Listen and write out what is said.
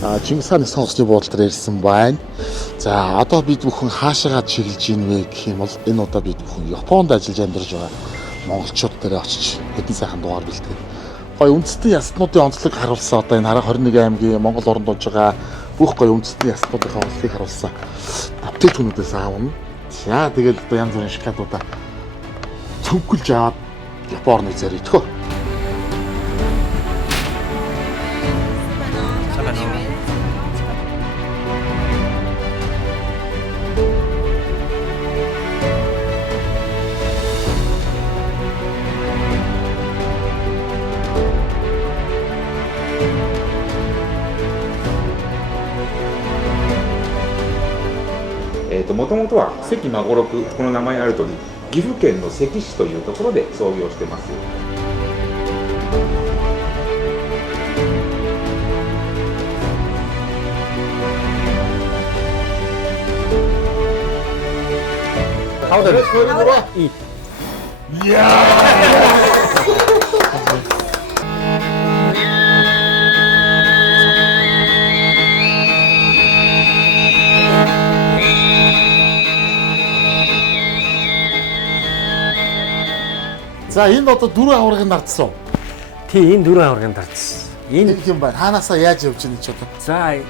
Чингис хааны сонгоцны буудал дээр ирсэн байна. За одоо бид бүхэн хаашаагаа чиглэж ийн вэ гэх юм бол энэ удаа бид бүхэн Японд ажиллаж амьдарч байгаа монголчууд дээр очиж хэдэн сайхан дугаар бэлтгэв. Гой үндэстэн ястнуудын онцлог харуулсан одоо энэ хараа 21 аймгийн Монгол оронд дууж байгаа бүх гой үндэстэн ястнуудын онцлогийг харуулсан бүтээгдэхүүнүүдээс аавна. За тэгэл одоо янз бүрийн шоколадуудаа цөвгөлж аваад Японд зэрэгдэхөө.もともとは関孫六、この名前ある通り岐阜県の関市というところで創業してます。顔でいい。いやЗа энэ одоо дөрөв аврагын дардсан. Тий энэ дөрөв аврагын дардсан. Энэ юм байна. Хаанасаа яаж явж ийн ч одоо. За